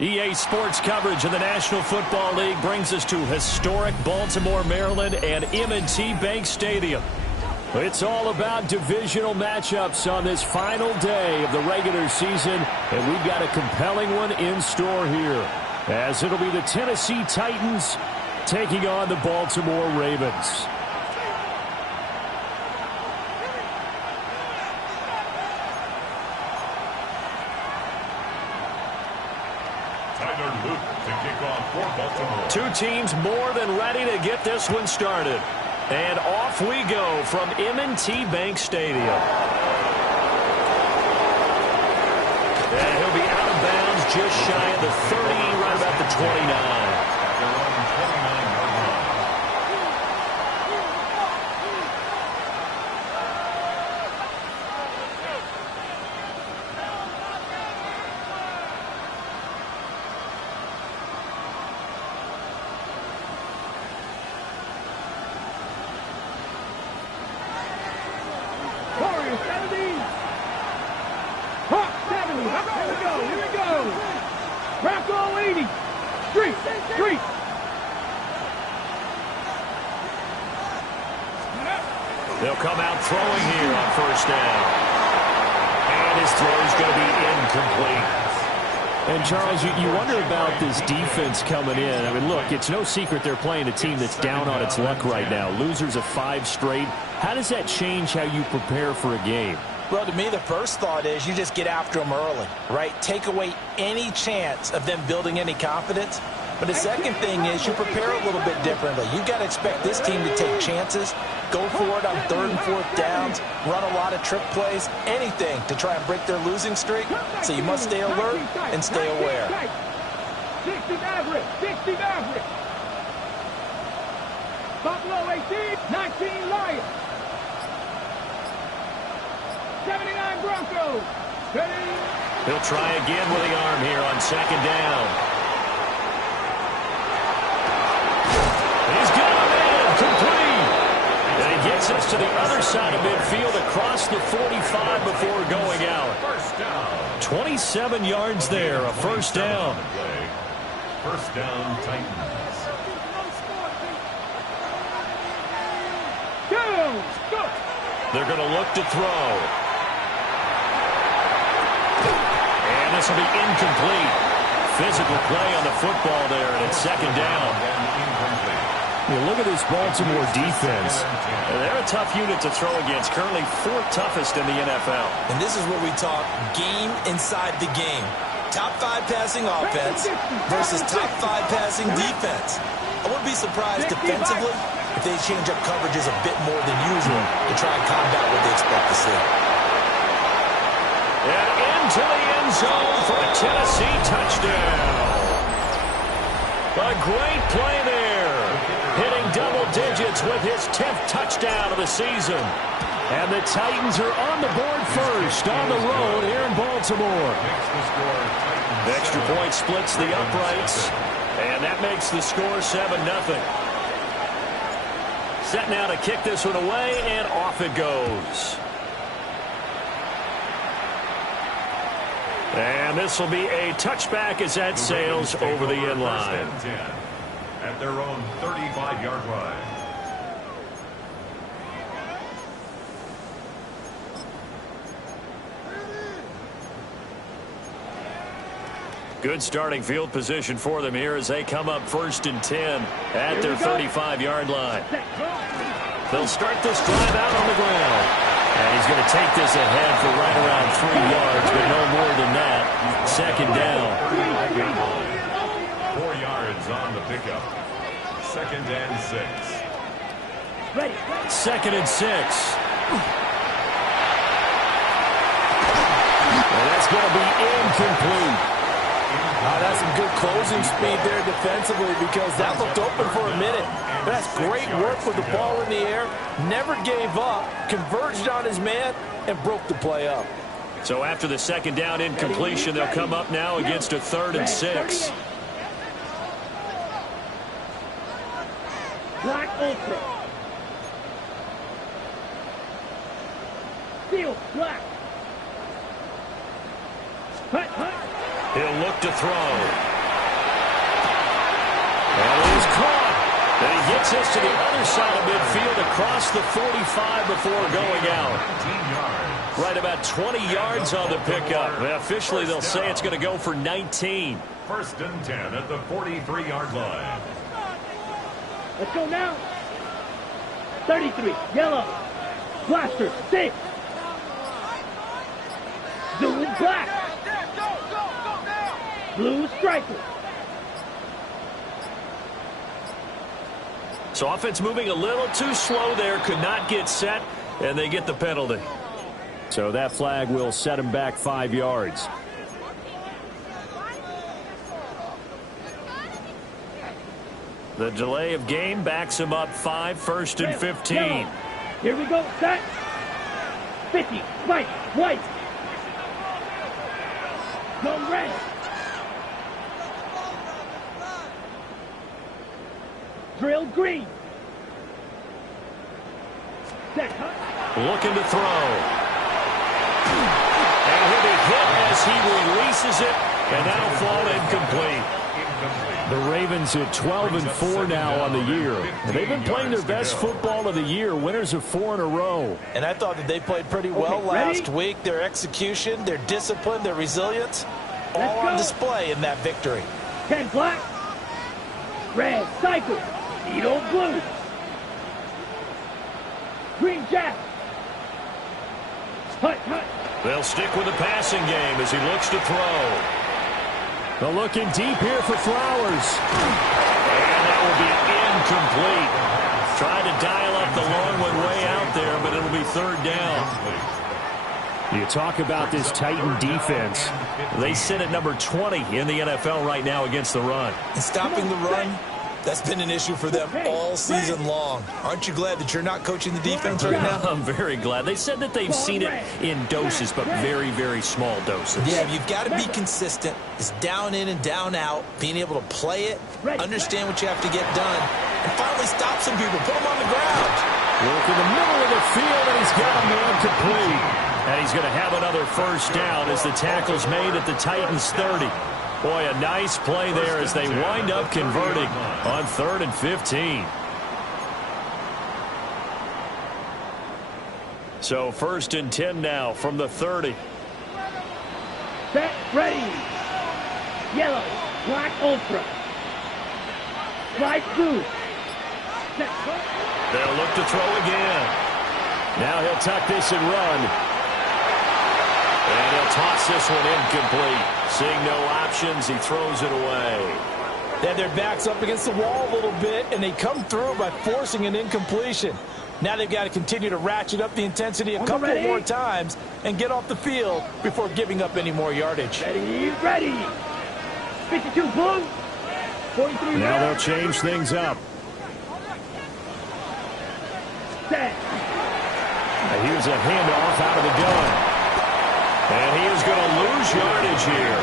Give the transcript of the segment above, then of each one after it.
EA Sports coverage of the National Football League brings us to historic Baltimore, Maryland, and M&T Bank Stadium. It's all about divisional matchups on this final day of the regular season, and we've got a compelling one in store here, as it'll be the Tennessee Titans taking on the Baltimore Ravens. Two teams more than ready to get this one started. And off we go from M&T Bank Stadium. And he'll be out of bounds just shy of the 30, right about the 29. They'll come out throwing here on first down. And his throw is going to be incomplete. And, Charles, you wonder about this defense coming in. I mean, look, it's no secret they're playing a team that's down on its luck right now. Losers of 5 straight. How does that change how you prepare for a game? Well, to me, the first thought is you just get after them early, right? Take away any chance of them building any confidence. But the second thing is you prepare a little bit differently. You've got to expect this team to take chances, go for it on 3rd and 4th downs, run a lot of trick plays, anything to try and break their losing streak. So you must stay alert and stay aware. 60 Maverick, 60 Maverick. Buffalo 18, 19 Lions. 79 Broncos. He'll try again with the arm here on 2nd down. He's got him in, complete. And he gets us to the other side of midfield across the 45 before going out. 27 yards there, a first down. First down, Titans. They're going to look to throw. And this will be incomplete. Physical play on the football there, and it's 2nd down. Look at this Baltimore defense. They're a tough unit to throw against, currently 4th toughest in the NFL. And this is where we talk game inside the game. Top 5 passing offense versus top 5 passing defense. I wouldn't be surprised defensively if they change up coverages a bit more than usual to try and combat what they expect to see. And into the end zone for a Tennessee touchdown. A great play there. Hitting double digits with his 10th touchdown of the season. And the Titans are on the board first on the road here in Baltimore. The extra point splits the uprights. And that makes the score 7-0. Set now to kick this one away, and off it goes. And this will be a touchback as that sails over the end line. At their own 35-yard line. Good starting field position for them here as they come up 1st and 10 at their 35-yard line. They'll start this drive out on the ground. And he's going to take this ahead for right around 3 yards, but no more than that. 2nd down. 4 yards on the pickup. 2nd and 6. 2nd and 6. And that's going to be incomplete. That's some good closing speed there defensively because that looked open for a minute. That's great work with the ball in the air. Never gave up, converged on his man, and broke the play up. So after the 2nd down incompletion, they'll come up now against a 3rd and 6. Black open. Steel, black. He'll look to throw. And it is caught. And he gets this to the other side of midfield across the 45 before going out. 19 yards. Right about 20 yards on the pickup. Officially, they'll say it's going to go for 19. First and 10 at the 43-yard line. Let's go now. 33, yellow. Blaster, 6. Blue is black. Blue striker. So offense moving a little too slow there. Could not get set, and they get the penalty. So that flag will set him back 5 yards. The delay of game backs him up 5, first and 15. Yellow. Here we go, set. 50, white, white. Go red. Drill green. Set, Looking to throw. And he'll be hit as he releases it, and that'll fall incomplete. The Ravens at 12-4 now on the year. They've been playing their best football of the year, winners of 4 in a row. And I thought that they played pretty well last week. Their execution, their discipline, their resilience, all on display in that victory. 10 black. Red cycle. Edo blue. Green jack. Hut, hut. They'll stick with the passing game as he looks to throw. They're looking deep here for Flowers. And that will be incomplete. Tried to dial up the long one way out there, but it'll be third down. You talk about this Titan defense. They sit at number 20 in the NFL right now against the run. And stopping the run, that's been an issue for them all season long. Aren't you glad that you're not coaching the defense right now? I'm very glad. They said that they've seen it in doses, but very, very small doses. Yeah, you've got to be consistent. It's down in and down out, being able to play it, understand what you have to get done, and finally stop some people, put them on the ground. Work in the middle of the field, and he's got a man complete. And he's going to have another first down as the tackle's made at the Titans' 30. Boy, a nice play there as they wind up converting on 3rd and 15. So 1st and 10 now from the 30. Set, ready. Yellow, black ultra. Light blue. Set, They'll look to throw again. Now he'll tuck this and run. And he'll toss this one incomplete. Seeing no options, he throws it away. They have their backs up against the wall a little bit, and they come through by forcing an incompletion. Now they've got to continue to ratchet up the intensity a couple more times and get off the field before giving up any more yardage. ready, ready. 52 blue. 43 red. Now they'll change things up. Set. And here's a handoff out of the gun. And he is going to lose yardage here.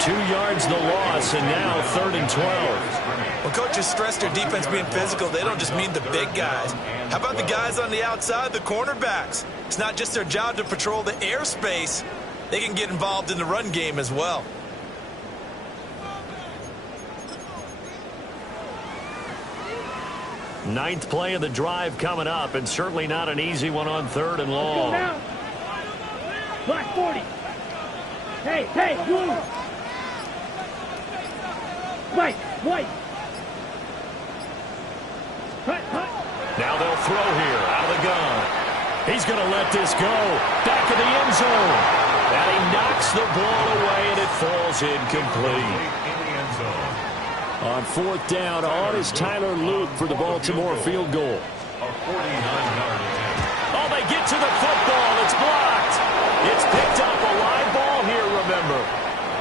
2 yards the loss, and now 3rd and 12. When coaches stress their defense being physical, they don't just mean the big guys. How about the guys on the outside, the cornerbacks? It's not just their job to patrol the airspace. They can get involved in the run game as well. Ninth play of the drive coming up, and certainly not an easy one on 3rd and Let's go long. now. Black 40. Hey, hey, blue. White, white. Hut, hut. Now they'll throw here out of the gun. He's going to let this go. Back in the end zone. And he knocks the ball away, and it falls incomplete. In the end zone. On 4th down, on is Tyler Luke for the Baltimore field goal. A 49-yard attempt. Oh, they get to the football. It's blocked. It's picked up, a live ball here, remember.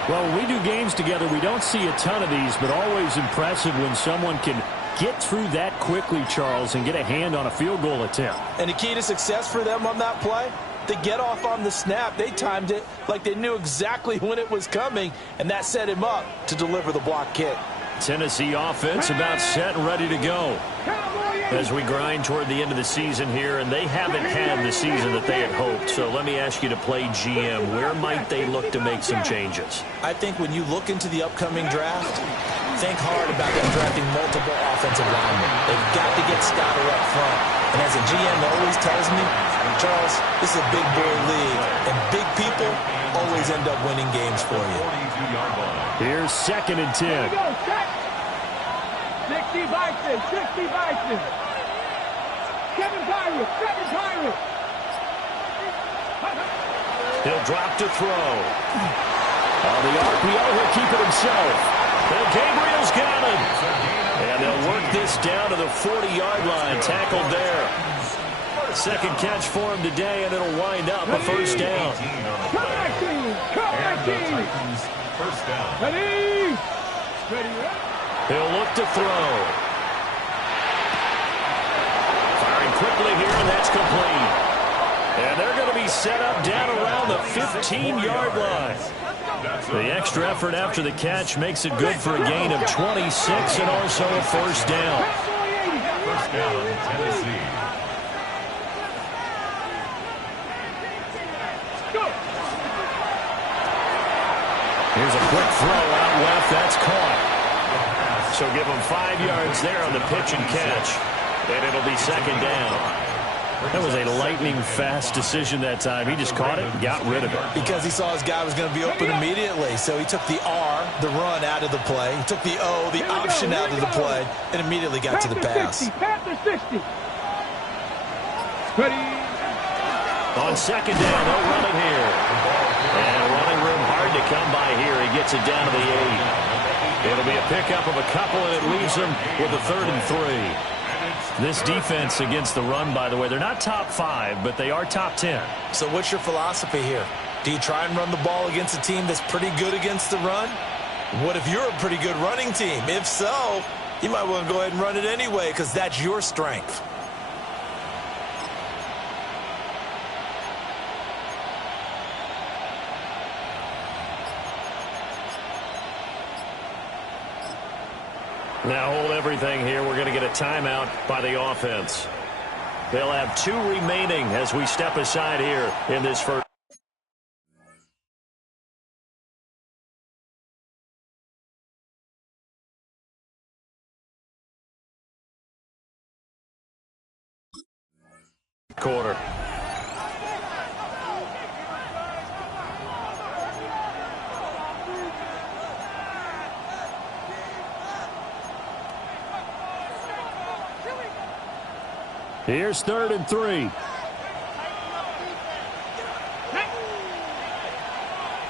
Well, when we do games together, we don't see a ton of these, but always impressive when someone can get through that quickly, Charles, and get a hand on a field goal attempt. And the key to success for them on that play, they get off on the snap. They timed it like they knew exactly when it was coming, and that set him up to deliver the block kick. Tennessee offense about set and ready to go as we grind toward the end of the season here, and they haven't had the season that they had hoped. So let me ask you to play GM. Where might they look to make some changes? I think when you look into the upcoming draft, Think hard about them drafting multiple offensive linemen. They've got to get Scotto up front. And as a GM always tells me, Charles, this is a big boy league, and big people always end up winning games for you. Here's 2nd and 10. Here we go, set. 60 Bison, 60 Bison. Kevin Pirates, Kevin Pirates. He'll drop to throw. On the RPO, he'll keep it himself. And Gabriel's got him. And they'll work this down to the 40-yard line. Tackled there. 2nd catch for him today, and it'll wind up a 1st down. Come back, team. Come back, team. 1st down. Ready. Ready. He'll look to throw. Firing quickly here, and that's complete. And they're going to be set up down around the 15-yard line. The extra effort after the catch makes it good for a gain of 26 and also a 1st down. 1st down, Tennessee. Here's a quick throw out left. That's caught. So give them 5 yards there on the pitch and catch. And it'll be 2nd down. That was a lightning-fast decision that time. He just caught it and got rid of it. Because he saw his guy was going to be open immediately. So he took the R, the run, out of the play. He took the O, the option out of the play, and immediately got to the pass. Panther 60. Ready. On 2nd down, they'll run it here. And running room hard to come by here. He gets it down to the 8. It'll be a pickup of a couple, and it leaves him with a 3rd and 3. This defense against the run, by the way, they're not top 5, but they are top 10. So what's your philosophy here? Do you try and run the ball against a team that's pretty good against the run? What if you're a pretty good running team? If so, you might want to go ahead and run it anyway because that's your strength. Now hold everything here. We're going to get a timeout by the offense. They'll have 2 remaining as we step aside here in this first. Quarter. Here's 3rd and 3.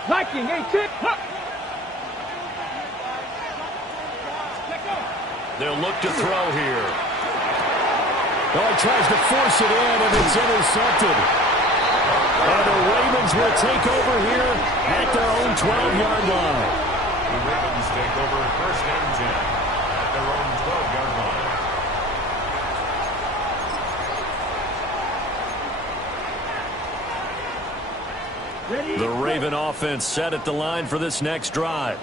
Viking, 8-6. They'll look to throw here. Oh, he tries to force it in, and it's intercepted. And the Ravens will take over here at their own 12-yard line. The Ravens take over 1st and 10 at their own 12-yard line. The Raven offense set at the line for this next drive.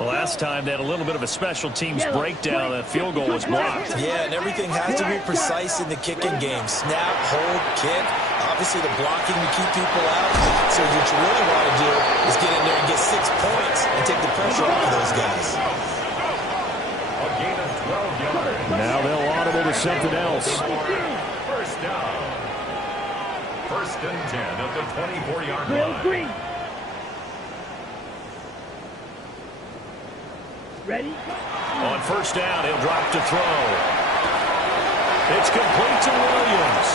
Last time they had a little bit of a special teams breakdown. That field goal was blocked. Yeah, and everything has to be precise in the kicking game. Snap, hold, kick. Obviously the blocking to keep people out. So what you really want to do is get in there and get 6 points and take the pressure off of those guys. A gain of 12 yards. Now they'll audible to something else. 1st down. 1st and 10 at the 24-yard line. Ready? On 1st down, he'll drop to throw. It's complete to Williams.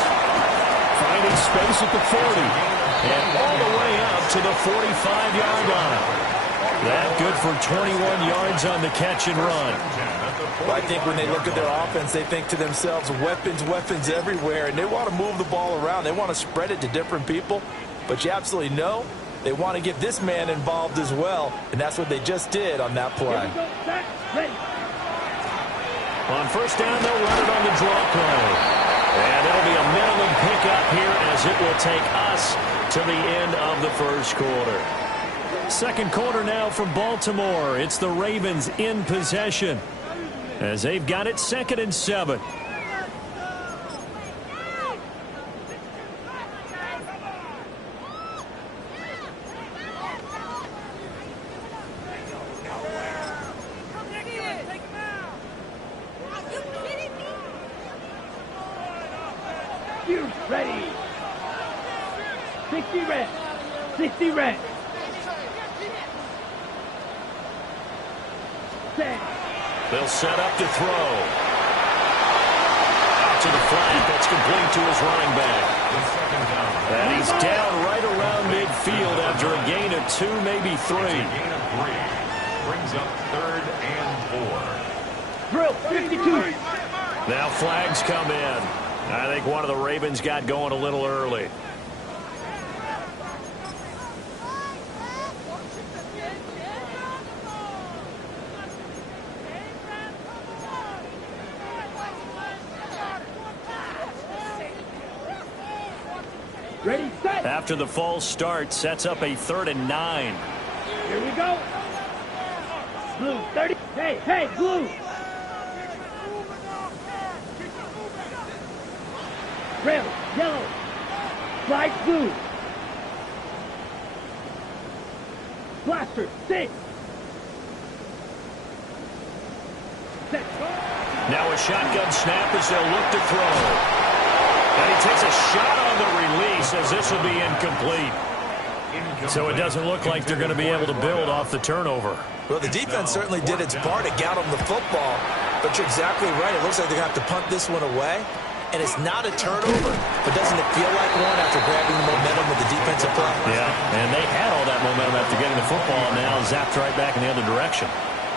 Finding space at the 40. And all the way up to the 45-yard line. That good for 21 yards on the catch and run. Well, I think when they look at their offense, they think to themselves, weapons, weapons everywhere, and they want to move the ball around. They want to spread it to different people, but you absolutely know they want to get this man involved as well, and that's what they just did on that play. On 1st down, they'll run it on the draw play. And it'll be a minimum pickup here as it will take us to the end of the 1st quarter. 2nd quarter now from Baltimore. It's the Ravens in possession as they've got it 2nd and 7. 60 red. 60 red. Set. They'll set up to throw. Out to the flat. That's complete to his running back. And he's down right around midfield after a gain of 2, maybe 3. Gain of 3. Brings up 3rd and 4. Drill, 52. Now flags come in. I think one of the Ravens got going a little early. Ready, set. After the false start, sets up a 3rd and 9. Here we go. Blue, 30. Hey, blue. Red, yellow. Flag blue. Blaster, 6. Set. Now a shotgun snap as they'll look to throw. And he takes a shot on the release as this will be incomplete. So it doesn't look like they're going to be able to build off the turnover. Well, the defense certainly did its part to get them the football, but you're exactly right. It looks like they're going to have to punt this one away, and it's not a turnover, but doesn't it feel like one after grabbing the momentum with the defensive play? Yeah, and they had all that momentum after getting the football, and now zapped right back in the other direction.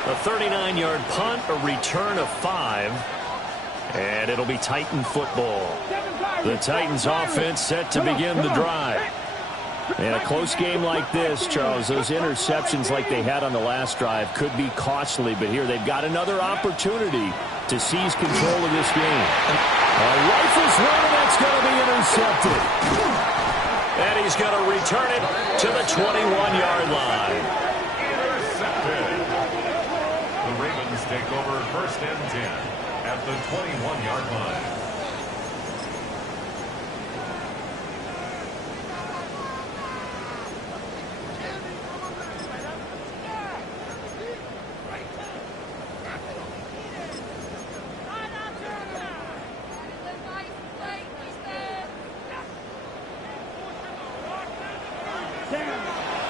A 39-yard punt, a return of 5, and it'll be Titan football. The Titans offense set to begin the drive. In a close game like this, Charles, those interceptions like they had on the last drive could be costly, but here they've got another opportunity to seize control of this game. A rifles one, and that's going to be intercepted. And he's going to return it to the 21-yard line. Intercepted. The Ravens take over 1st and 10 at the 21-yard line.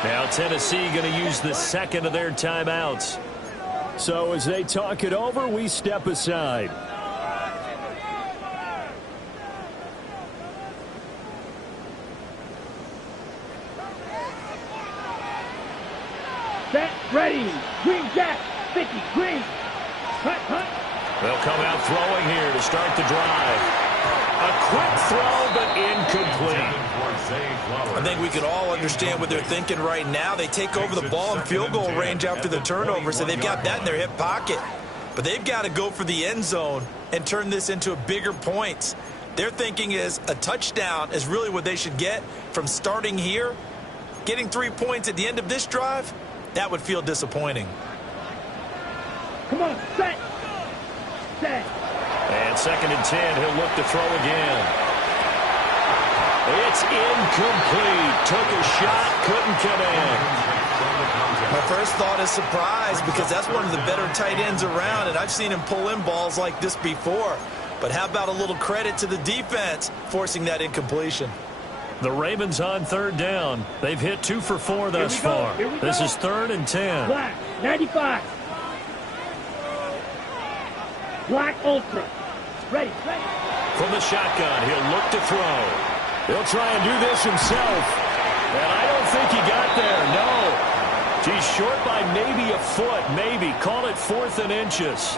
Now Tennessee going to use the second of their timeouts. So as they talk it over, we step aside. Set, ready. Green jack, 50, green. Hunt. They'll come out throwing here to start the drive. A quick throw, but incomplete. I think we can all understand what they're thinking right now. They take over the ball in field goal range after the turnover, so they've got that in their hip pocket. But they've got to go for the end zone and turn this into a bigger points. Their thinking is a touchdown is really what they should get from starting here. Getting 3 points at the end of this drive, that would feel disappointing. Come on, set. And 2nd and 10, he'll look to throw again. It's incomplete. Took a shot, couldn't come in. My first thought is surprise because that's one of the better tight ends around, and I've seen him pull in balls like this before. But how about a little credit to the defense forcing that incompletion? The Ravens on 3rd down. They've hit 2 for 4 thus far. This is 3rd and 10. Black, 95. Black ultra. Ready. From the shotgun, he'll look to throw. He'll try and do this himself. And I don't think he got there, no. He's short by maybe a foot, maybe. Call it 4th and inches.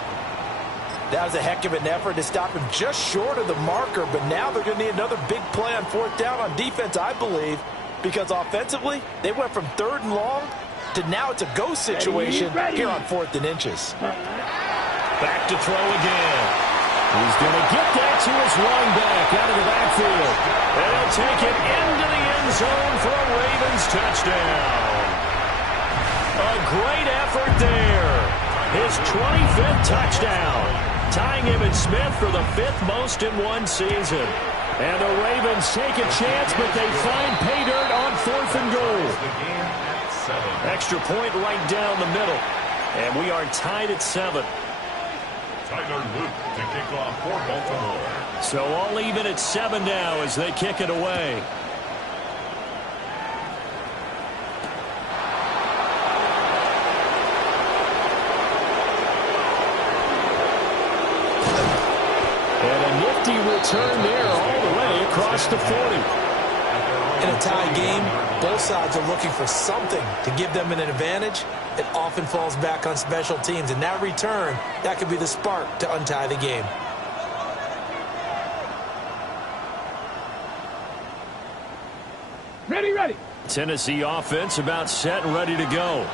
That was a heck of an effort to stop him just short of the marker, but now they're going to need another big play on 4th down on defense, I believe, because offensively, they went from 3rd and long to now it's a go situation here on 4th and inches. Back to throw again. He's going to get that to his running back out of the backfield. And he'll take it into the end zone for a Ravens touchdown. A great effort there. His 25th touchdown, tying Emmitt Smith for the 5th most in one season. And the Ravens take a chance, but they find pay dirt on 4th and goal. Extra point right down the middle. And we are tied at 7. Tyler Luke to kick off for Baltimore. So all even at 7 now as they kick it away. return there all the way across the 40. In a tie game, both sides are looking for something to give them an advantage. It often falls back on special teams, and that return, that could be the spark to untie the game. Ready, ready. Tennessee offense about set and ready to go.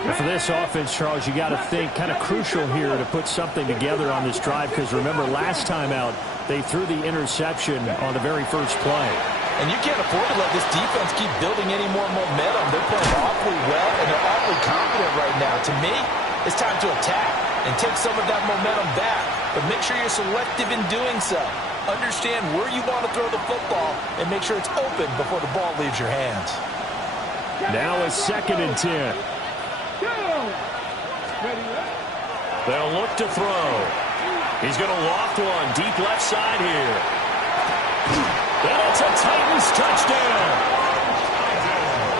And for this offense, Charles, you got to think kind of crucial here to put something together on this drive, because remember last time out they threw the interception on the very first play. And you can't afford to let this defense keep building any more momentum. They're playing awfully well, and they're awfully confident right now. To me, it's time to attack and take some of that momentum back. But make sure you're selective in doing so. Understand where you want to throw the football and make sure it's open before the ball leaves your hands. Now a 2nd and 10. They'll look to throw. He's going to loft one deep left side here. And it's a Titans touchdown.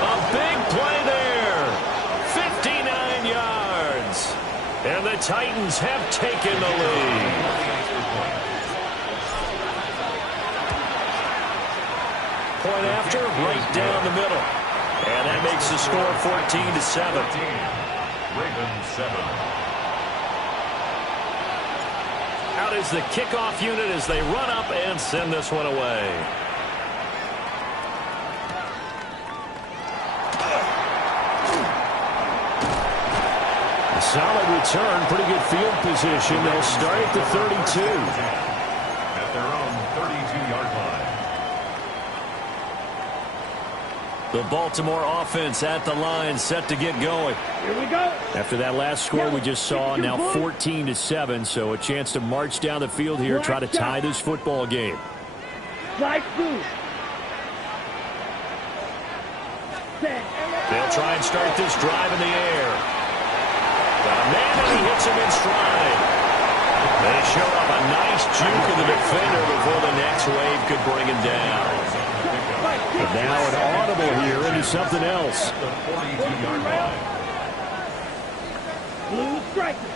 A big play there. 59 yards. And the Titans have taken the lead. Point after, right down the middle. And that makes the score 14-7. Ravens 7. Out is the kickoff unit as they run up and send this one away. A solid return, pretty good field position. They'll start at the 32. At their own 32-yard line. The Baltimore offense at the line, set to get going. Here we go. After that last score we just saw, now 14-7, so a chance to march down the field here, try to tie this football game. Slide through. Set. They'll try and start this drive in the air. Got a man, and he hits him in stride. They show up a nice juke of the defender before the next wave could bring him down. But now an audible here into something else. The 42-yard line. Blue striker.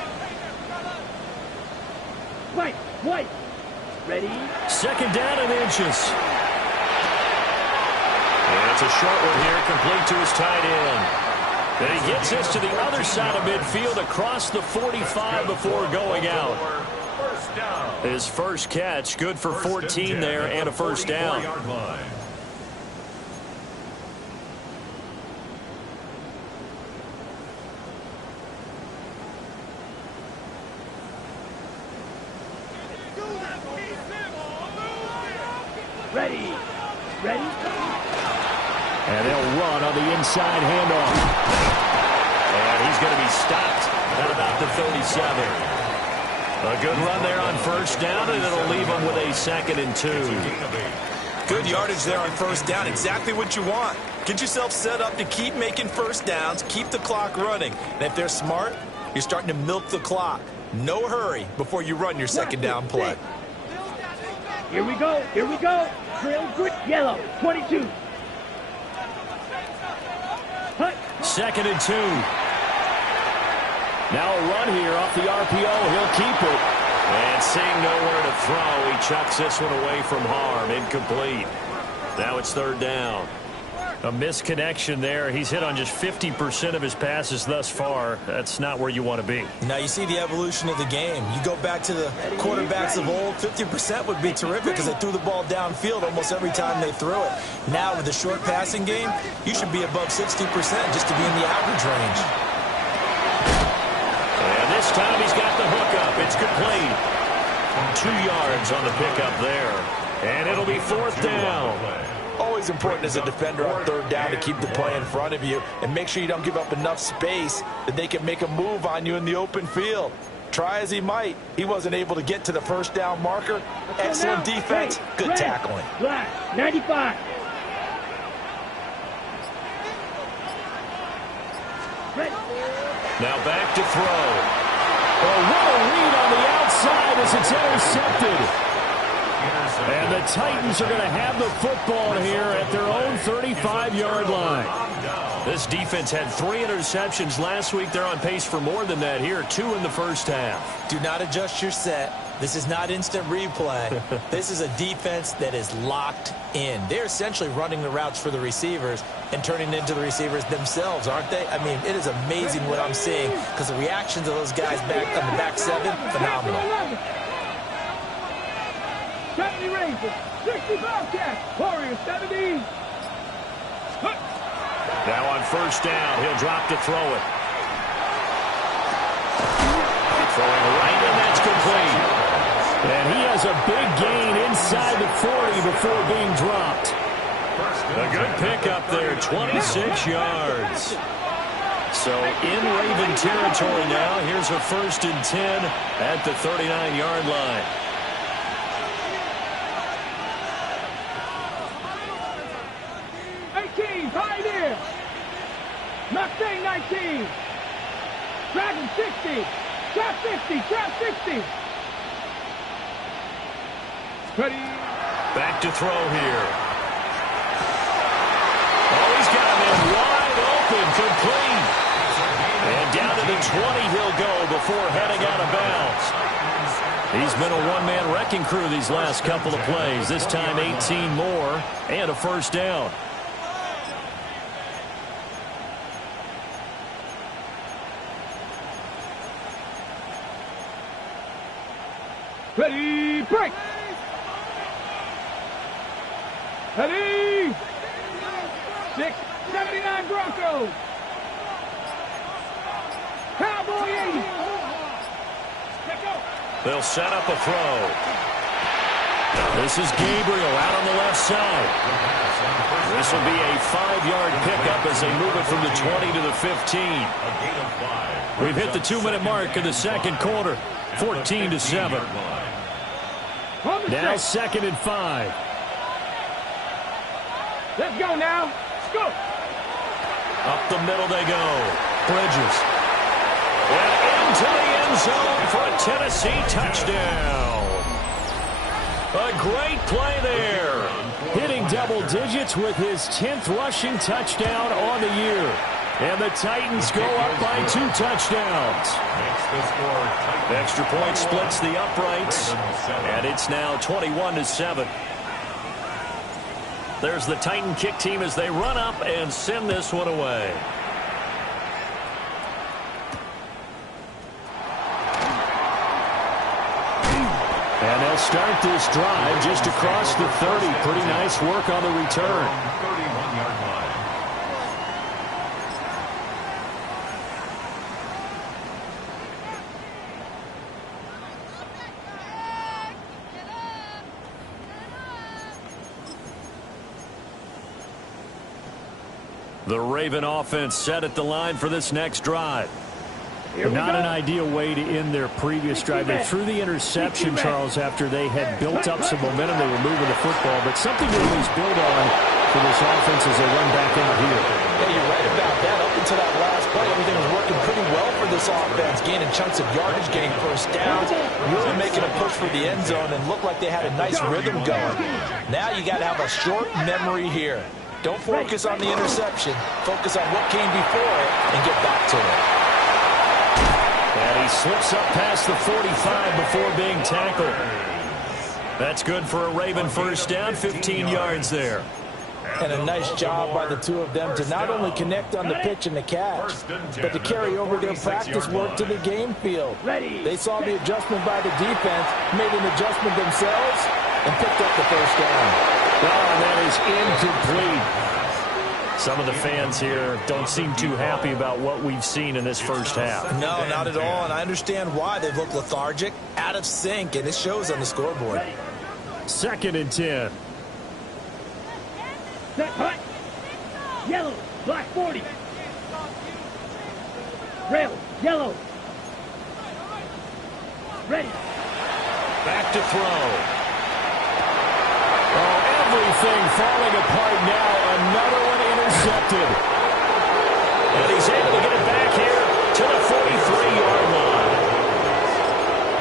White. Ready. 2nd down and inches. And it's a short one here, complete to his tight end. And he gets this to the other side of midfield across the 45 before going out. First down. His first catch, good for 14 there and a first down. 44-yard line. Ready. And they'll run on the inside handoff. And he's going to be stopped at about the 37. A good run there on first down, and it'll leave him with a 2nd and 2. Good yardage there on first down. Exactly what you want. Get yourself set up to keep making first downs, keep the clock running. And if they're smart, you're starting to milk the clock. No hurry before you run your 2nd down play. Here we go. Trail good. Yellow. 22. Hut. 2nd and 2. Now a run here off the RPO. He'll keep it. And seeing nowhere to throw, he chucks this one away from harm. Incomplete. Now it's 3rd down. A misconnection there. He's hit on just 50% of his passes thus far. That's not where you want to be. Now you see the evolution of the game. You go back to the quarterbacks of old, 50% would be terrific because they threw the ball downfield almost every time they threw it. Now with the short passing game, you should be above 60% just to be in the average range. And this time he's got the hook up. It's complete. 2 yards on the pickup there. And it'll be 4th down. Always important as a defender on 3rd down to keep the play in front of you and make sure you don't give up enough space that they can make a move on you in the open field. Try as he might, he wasn't able to get to the first down marker. Excellent defense, good tackling. Black. 95. Ready. Now back to throw. Oh, what a read on the outside as it's intercepted. And the Titans are going to have the football here at their own 35-yard line. This defense had 3 interceptions last week. They're on pace for more than that here, 2 in the first half. Do not adjust your set This is not instant replay. This is a defense that is locked in. They're essentially running the routes for the receivers and turning it into the receivers themselves, aren't they? I mean, it is amazing what I'm seeing because the reactions of those guys back on the back seven, phenomenal. 70 Rangers, 60 Bobcats, Warriors 70. Now on first down, he'll drop to throw it. Throwing right, and that's complete. And he has a big gain inside the 40 before being dropped. A good pickup there, 26 yards. So in Raven territory now, here's a 1st and 10 at the 39-yard line. Pioneer. Mustang 19. Dragon 60. Trap 50. Trap 60. Ready. Back to throw here. Oh, he's got him in wide open, complete. And down to the 20 he'll go before heading out of bounds. He's been a one-man wrecking crew these last couple of plays. This time 18 more and a first down. Ready, break! Ready! 679 Broncos! Cowboy 80! They'll set up a throw. This is Gabriel out on the left side. This will be a 5-yard pickup as they move it from the 20 to the 15. We've hit the 2-minute mark in the second quarter. 14-7. Now 2nd and 5. Let's go now. Let's go. Up the middle they go. Bridges. And into the end zone for a Tennessee touchdown. A great play there. Hitting double digits with his 10th rushing touchdown on the year. And the Titans go up by 2 touchdowns. Extra point splits the uprights. And it's now 21-7. There's the Titan kick team as they run up and send this one away. And they'll start this drive just across the 30. Pretty nice work on the return. 31-yard line. The Raven offense set at the line for this next drive. Not an ideal way to end their previous drive. They threw the interception, Charles, after they had built up some momentum. They were moving the football, but something to at least build on for this offense as they run back out here. Yeah, you're right about that. Up until that last play, everything was working pretty well for this offense, gaining chunks of yardage, getting first downs, really making a push for the end zone, and looked like they had a nice rhythm going. Now you got to have a short memory here. Don't focus on the interception. Focus on what came before it and get back to it. And he slips up past the 45 before being tackled. That's good for a Raven first down, 15 yards there. And a nice job by the two of them to not only connect on the pitch and the catch, but to carry over their practice work to the game field. They saw the adjustment by the defense, made an adjustment themselves, and picked up the first down. Oh, that is incomplete. Some of the fans here don't seem too happy about what we've seen in this first half. No, not at all, and I understand why. They've looked lethargic, out of sync, and it shows on the scoreboard. 2nd and 10. Set, hut. Yellow, black 40. Rail, yellow. Ready. Back to throw. Oh, everything falling apart now. Another one intercepted. And he's able to get it back here to the 43-yard line.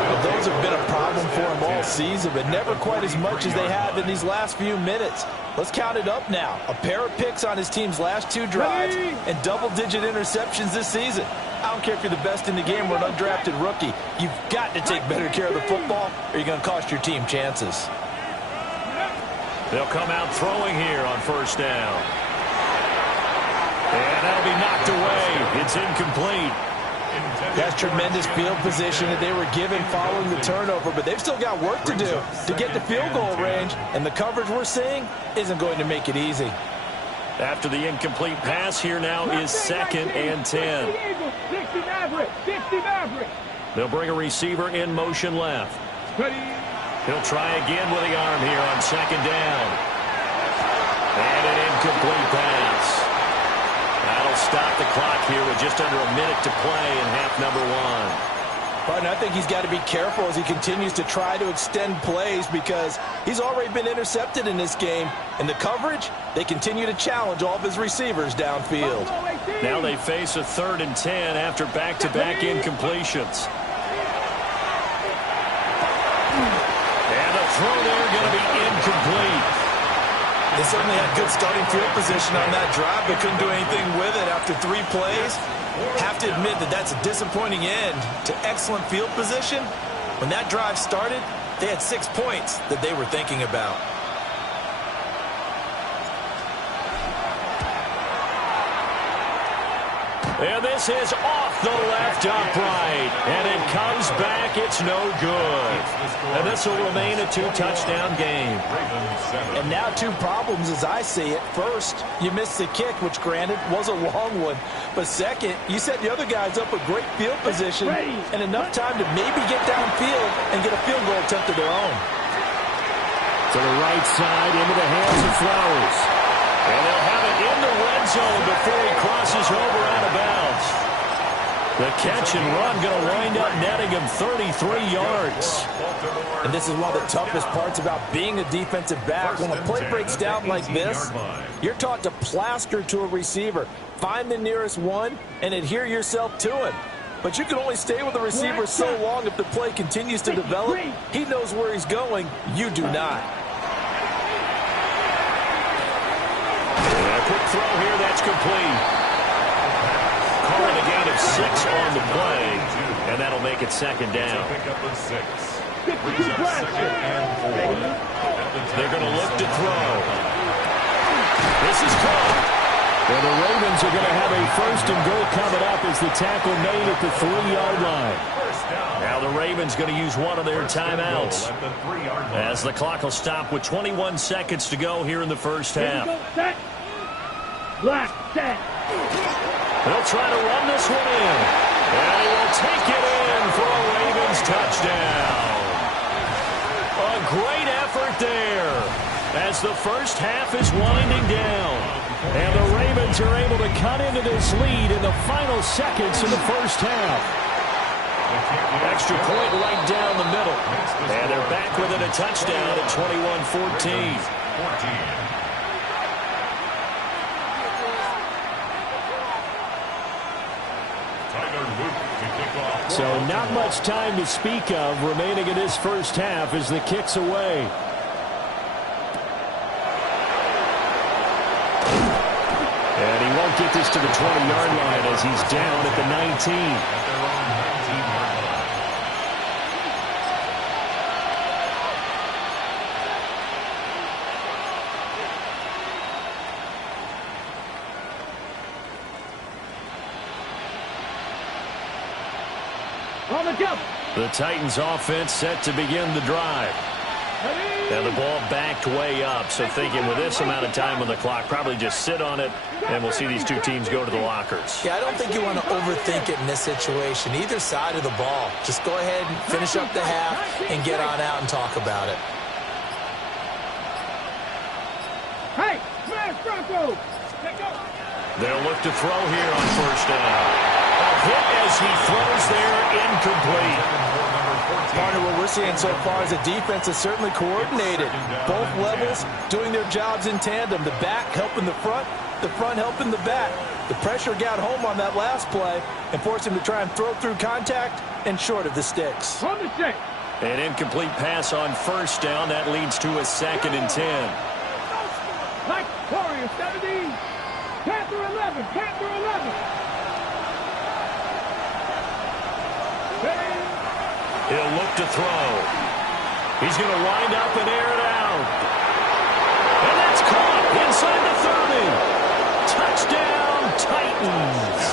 Well, those have been a problem for him all season, but never quite as much as they have in these last few minutes. Let's count it up now. A pair of picks on his team's last 2 drives and double-digit interceptions this season. I don't care if you're the best in the game or an undrafted rookie. You've got to take better care of the football or you're going to cost your team chances. They'll come out throwing here on first down. And that'll be knocked away. It's incomplete. That's tremendous field position that they were given following the turnover, but they've still got work to do to get to field goal range, and the coverage we're seeing isn't going to make it easy. After the incomplete pass, here now is 2nd and 10. They'll bring a receiver in motion left. He'll try again with the arm here on 2nd down. And an incomplete pass. That'll stop the clock here with just under a minute to play in half number 1. Partner, I think he's got to be careful as he continues to try to extend plays because he's already been intercepted in this game. And the coverage, they continue to challenge all of his receivers downfield. Now they face a 3rd and 10 after back-to-back incompletions. And the throw there going to be incomplete. They certainly had good starting field position on that drive, but couldn't do anything with it after 3 plays. Have to admit that that's a disappointing end to excellent field position. When that drive started, they had 6 points that they were thinking about. And this is off the left upright. And it comes back. It's no good. And this will remain a 2-touchdown game. And now 2 problems as I see it. First, you missed the kick, which granted was a long one. But second, you set the other guys up with great field position and enough time to maybe get downfield and get a field goal attempt of their own. To the right side, into the hands of Flowers. And they'll have it in the red zone before he crosses over out of bounds. The catch and run going to wind up netting him 33 yards. And this is one of the toughest parts about being a defensive back. When a play breaks down like this, you're taught to plaster to a receiver, find the nearest one, and adhere yourself to him. But you can only stay with the receiver so long if the play continues to develop. He knows where he's going. You do not. Quick throw here, that's complete. Calling a gain of 6 on the play, and that'll make it 2nd down. They're going to look to throw. This is caught. And the Ravens are going to have a 1st and goal coming up as the tackle made at the 3-yard line. Now the Ravens going to use one of their timeouts as the clock will stop with 21 seconds to go here in the first half. Black, set. They'll try to run this one in. And he will take it in for a Ravens touchdown. A great effort there as the first half is winding down. And the Ravens are able to cut into this lead in the final seconds of the first half. Extra point right down the middle. And they're back within a touchdown at 21-14. So not much time to speak of remaining in this first half as the kick's away. And he won't get this to the 20-yard line as he's down at the 19. The Titans offense set to begin the drive. And the ball backed way up, so thinking with this amount of time on the clock, probably just sit on it, and we'll see these 2 teams go to the lockers. Yeah, I don't think you want to overthink it in this situation, either side of the ball. Just go ahead and finish up the half and get on out and talk about it. Hey, smash Bronco! They'll look to throw here on first down. A hit as he throws there, incomplete. Partner, what we're seeing so far is a defense is certainly coordinated. Both levels doing their jobs in tandem. The back helping the front helping the back. The pressure got home on that last play and forced him to try and throw through contact and short of the sticks. On the stick. An incomplete pass on first down. That leads to a 2nd and 10. Mike Warrior, 17. Panther 11. Panther 11. He'll look to throw. He's going to wind up and air it out. And that's caught inside the 30. Touchdown, Titans.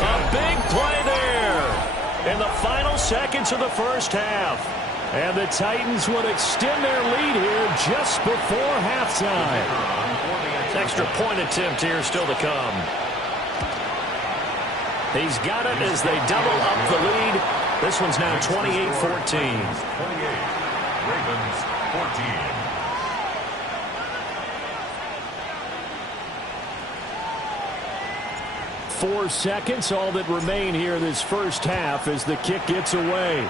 A big play there in the final seconds of the first half. And the Titans would extend their lead here just before halftime. Extra point attempt here still to come. He's got it as they double up the lead. This one's now 28-14. 28. Ravens 14. 4 seconds, all that remain here in this first half as the kick gets away.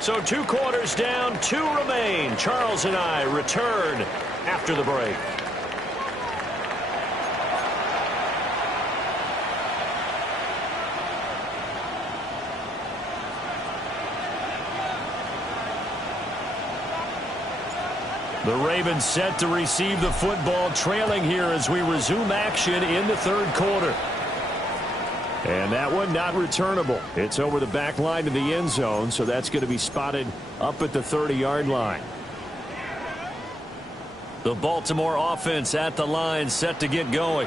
So 2 quarters down, 2 remain. Charles and I return after the break. The Ravens set to receive the football, trailing here as we resume action in the 3rd quarter. And that one not returnable. It's over the back line to the end zone, so that's going to be spotted up at the 30-yard line. The Baltimore offense at the line, set to get going.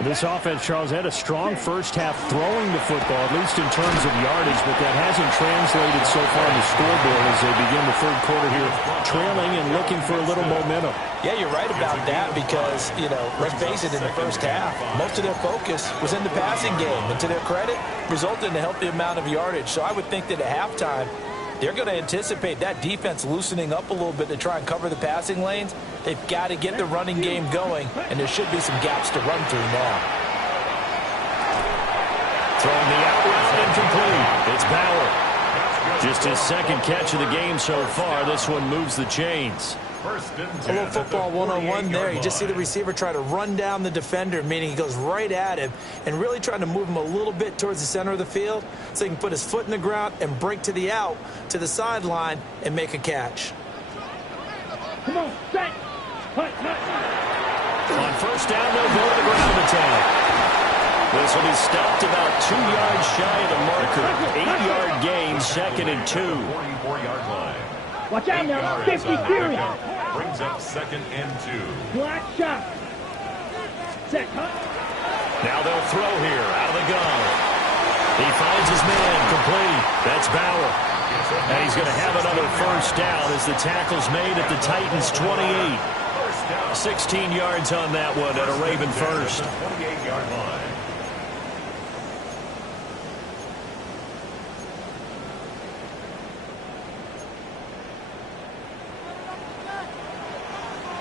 This offense, Charles, had a strong first half throwing the football, at least in terms of yardage, but that hasn't translated so far on the scoreboard as they begin the 3rd quarter here, trailing and looking for a little momentum. Yeah, you're right about that because, let's face it, in the first half, most of their focus was in the passing game. And to their credit, resulted in a healthy amount of yardage. So I would think that at halftime, they're going to anticipate that defense loosening up a little bit to try and cover the passing lanes. They've got to get the running game going, and there should be some gaps to run through now. Throwing the out route incomplete. It's Bauer. Just his 2nd catch of the game so far. This one moves the chains. A little football one-on-one there. You just see the receiver try to run down the defender, meaning he goes right at him and really trying to move him a little bit towards the center of the field so he can put his foot in the ground and break to the out, to the sideline, and make a catch. Come on, set. On first down, they'll go to the ground attack. This will be stopped about 2 yards shy of the marker. 8-yard gain, 2nd and 2. 44-yard line. Watch out now. 50 series. Brings up 2nd and 2. Black shot. Set. Now they'll throw here out of the gun. He finds his man complete. That's Bauer. And he's going to have another first down as the tackle's made at the Titans' 28. 16 yards on that one at a Raven first. 28-yard line.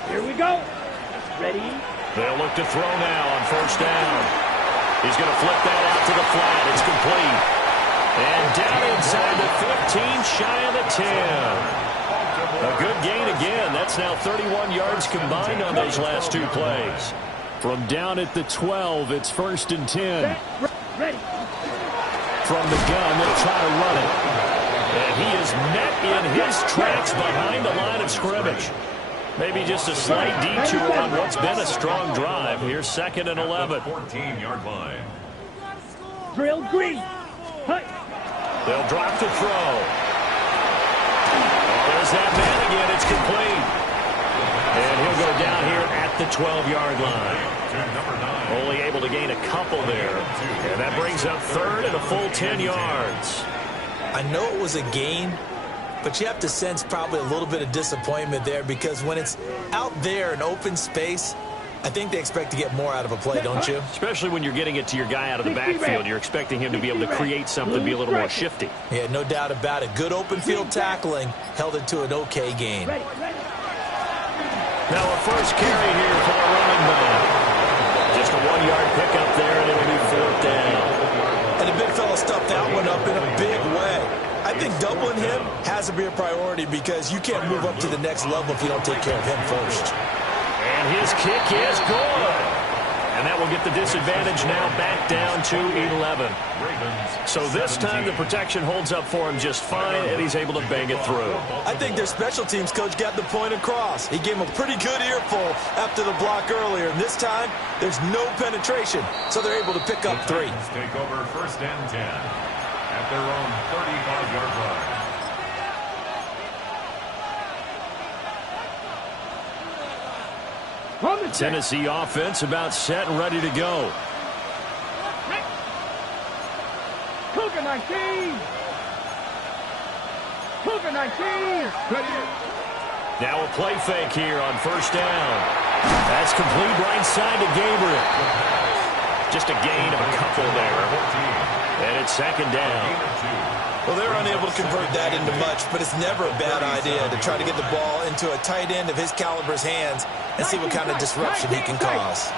Here we go. Ready? They'll look to throw now on first down. He's going to flip that out to the flat. It's complete. And down inside the 15, shy of the 10. A good gain again. That's now 31 yards combined on those last 2 plays. From down at the 12, it's 1st and 10. Ready. From the gun, they'll try to run it. And he is met in his tracks behind the line of scrimmage. Maybe just a slight detour on what's been a strong drive. Here's 2nd and 11. 14-yard line. Drill green. Hut. They'll drop to throw. There's that man again. It's complete. And he'll go down here at the 12-yard line. Only able to gain a couple there. And that brings up 3rd and a full 10 yards. I know it was a gain, but you have to sense probably a little bit of disappointment there because when it's out there in open space, I think they expect to get more out of a play, don't you? Especially when you're getting it to your guy out of the backfield. You're expecting him to be able to create something, be a little more shifty. Yeah, no doubt about it. Good open field tackling held it to an okay gain. Ready. Now a first carry here for the running back. Just a 1-yard pickup there, and it'll be 4th down. And the big fella stuffed that one up in a big way. I think doubling him has to be a priority because you can't move up to the next level if you don't take care of him first. And his kick is good. And that will get the disadvantage now back down to 11. So this time the protection holds up for him just fine, and he's able to bang it through. I think their special teams coach got the point across. He gave him a pretty good earful after the block earlier. And this time, there's no penetration, so they're able to pick up 3. Take over 1st and 10 at their own 35-yard line. Tennessee offense about set and ready to go. Cougar 19. Cougar 19. Now a play fake here on 1st down. That's complete right side to Gabriel. Just a gain of a couple there. And it's 2nd down. Well, they were unable to convert that into much, but it's never a bad idea to try to get the ball into a tight end of his caliber's hands and see what kind of disruption he can cause.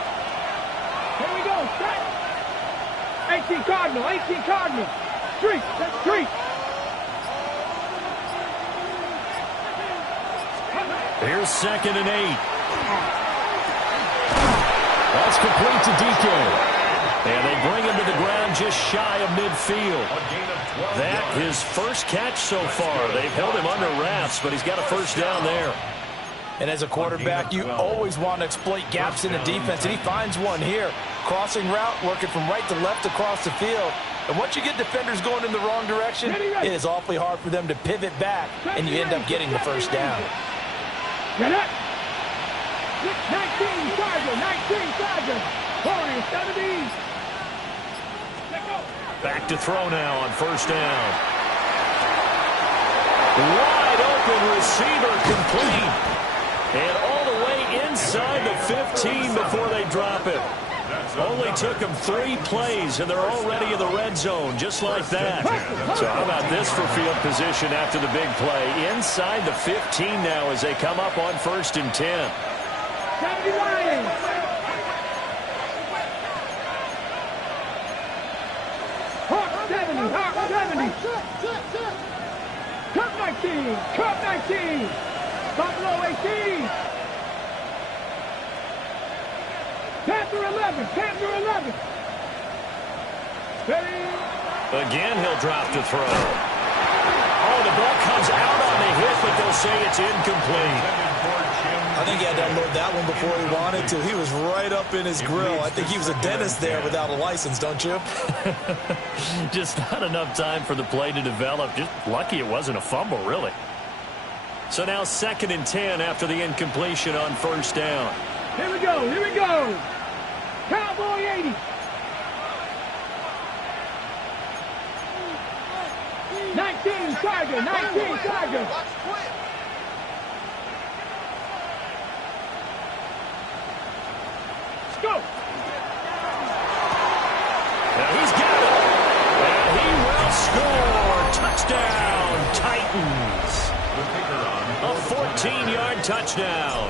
Here we go. 18 Cardinal. 18 Cardinal. Street. That's street. Here's 2nd and 8. That's complete to DK. And they bring him to the ground just shy of midfield. That his first catch so far. They've held him under wraps, but he's got a 1st down there. And as a quarterback, you always want to exploit gaps in the defense, and he finds one here. Crossing route, working from right to left across the field. And once you get defenders going in the wrong direction, it is awfully hard for them to pivot back, and you end up getting the 1st down. Get up. 19 Charger. 19 Charger. 40, 70. Back to throw now on 1st down. Wide open receiver complete. And all the way inside the 15 before they drop it. Only took them 3 plays, and they're already in the red zone, just like that. So how about this for field position after the big play? Inside the 15 now as they come up on 1st and 10. 70 Lions. Hawk 70. Hawk 70. Cup 19. Cup 19. Buffalo 18. Panther 11. Panther 11. Ready. Again, he'll drop to throw. Oh, the ball comes out on the hit, but they'll say it's incomplete. I think he had to unload that one before he wanted to. He was right up in his grill. I think he was a dentist there without a license, don't you? Just not enough time for the play to develop. Just lucky it wasn't a fumble, really. So now 2nd and 10 after the incompletion on 1st down. Here we go. Here we go. Cowboy 80. 19 Tiger. 19 Tiger. Go. Now he's got it. And he will score. Touchdown, Titans. A 14-yard touchdown.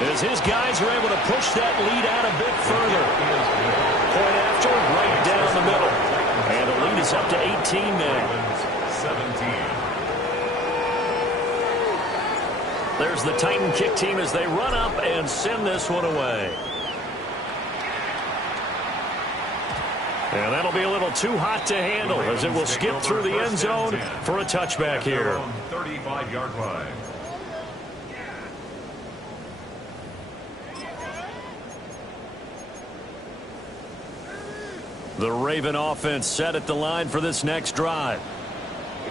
As his guys are able to push that lead out a bit further. Point after, right down the middle. And the lead is up to 18 now. 17. There's the Titan kick team as they run up and send this one away. And that'll be a little too hot to handle as it will skip through the end zone for a touchback here. 35-yard line. The Raven offense set at the line for this next drive.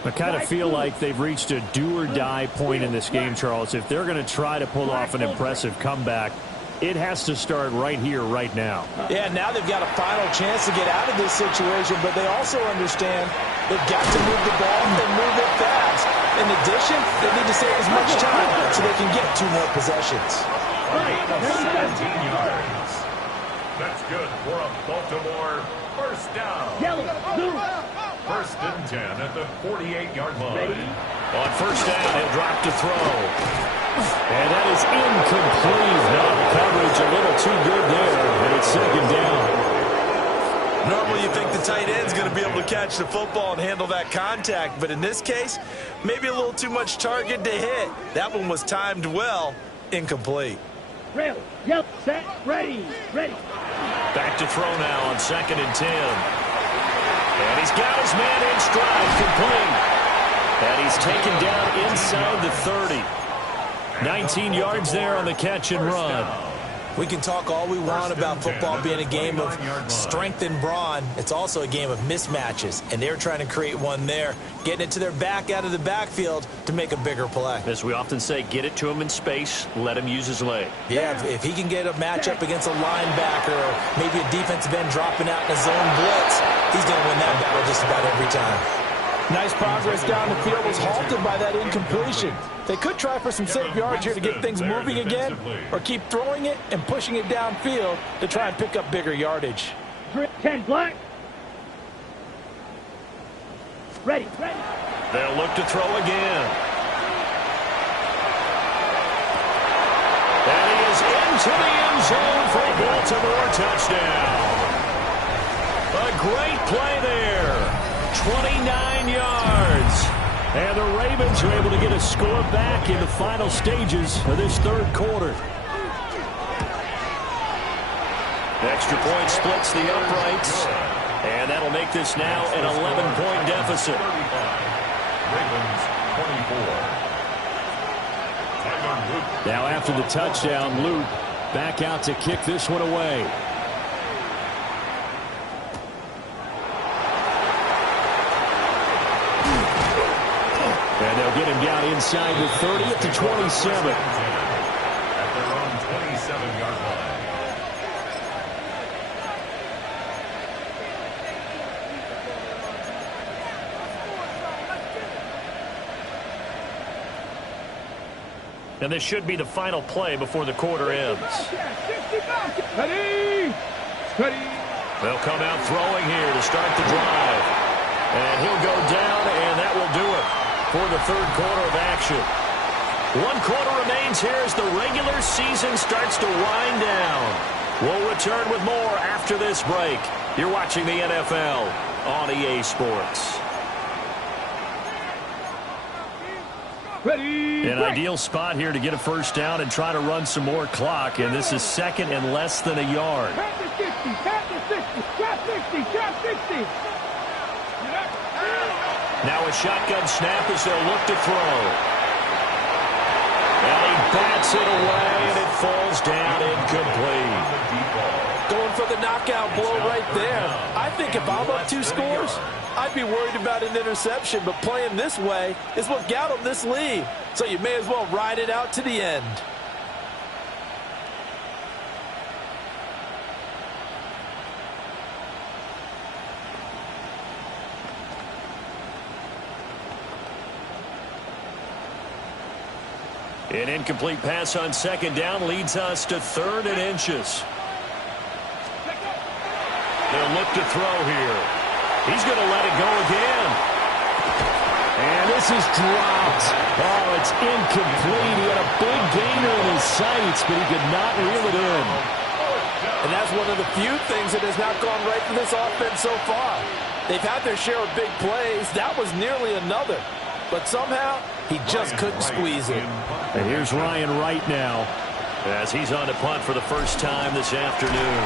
I kind of feel like they've reached a do-or-die point in this game, Charles. If they're going to try to pull off an impressive comeback, it has to start right here, right now. Yeah, now they've got a final chance to get out of this situation, but they also understand they've got to move the ball and move it fast. In addition, they need to save as much time so they can get 2 more possessions. 17 yards. That's good for a Baltimore 1st down. First and 10 at the 48-yard line. On 1st down, he'll drop to throw. And that is incomplete. No, coverage a little too good there. And it's second down. Normally you think the tight end's going to be able to catch the football and handle that contact, but in this case, maybe a little too much target to hit. That one was timed well, incomplete. Rail, yep, set, ready. Back to throw now on 2nd and 10. And he's got his man in stride, complete. And he's taken down inside the 30. 19 yards there on the catch and run. We can talk all we want about football being a game of strength and brawn. It's also a game of mismatches, and they're trying to create one there, getting it to their back out of the backfield to make a bigger play. As we often say, get it to him in space, let him use his leg. Yeah, if he can get a matchup against a linebacker or maybe a defensive end dropping out in a zone blitz, he's going to win that battle just about every time. Nice progress down the field was halted by that incompletion. They could try for some safe yards here to get things moving again, or keep throwing it and pushing it downfield to try and pick up bigger yardage. 10 black. Ready. They'll look to throw again. And he is into the end zone for a Baltimore touchdown. A great play there. 29 yards. And the Ravens are able to get a score back in the final stages of this third quarter. Extra point splits the uprights. And that'll make this now an 11-point deficit. Ravens 24. Now after the touchdown, Luke back out to kick this one away. And they'll get him down inside the 30 at the 27. At their own 27-yard line. And this should be the final play before the quarter ends. Ready. They'll come out throwing here to start the drive. And he'll go down, and that will do it for the third quarter of action. 1 quarter remains here as the regular season starts to wind down. We'll return with more after this break. You're watching the NFL on EA Sports. Ready. An ideal spot here to get a first down and try to run some more clock, and this is 2nd and less than a yard. Tap to 60, tap to 60, tap 60, tap 60. Now a shotgun snap as they'll look to throw. And he bats it away, and it falls down incomplete. Going for the knockout blow right there. I think if I'm up 2 scores, I'd be worried about an interception, but playing this way is what got them this lead. So you may as well ride it out to the end. An incomplete pass on 2nd down leads us to 3rd and inches. They'll look to throw here. He's going to let it go again. And this is dropped. Oh, it's incomplete. He had a big gainer in his sights, but he could not reel it in. And that's one of the few things that has not gone right for this offense so far. They've had their share of big plays. That was nearly another. But somehow, he just couldn't squeeze it. And here's Ryan Wright now. As he's on to punt for the first time this afternoon.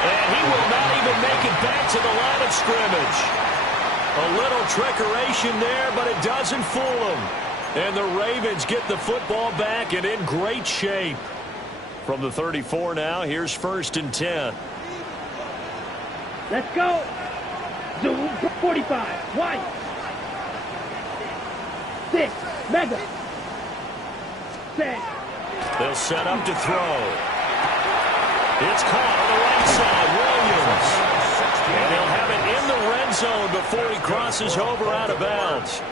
And he will not even make it back to the line of scrimmage. A little trickeration there, but it doesn't fool him. And the Ravens get the football back and in great shape. From the 34 now, here's 1st and 10. Let's go. Zoom 45. White. 6. Mega. 6. They'll set up to throw. It's caught on the right side. Williams. And he'll have it in the red zone before he crosses over out of bounds.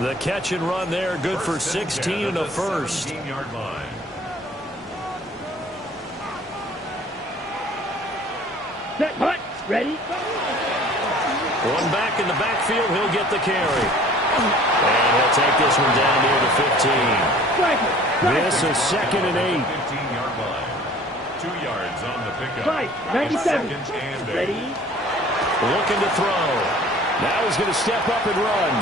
The catch and run there, good for 16 and a first. 16-yard line. Set. Punt. Ready. One back in the backfield, he'll get the carry. And he'll take this one down near the 15. Striker. This is 2nd and 8. 15-yard line. 2 yards on the pickup. Right, 97. Second and 8. Ready? Looking to throw. Now he's going to step up and run.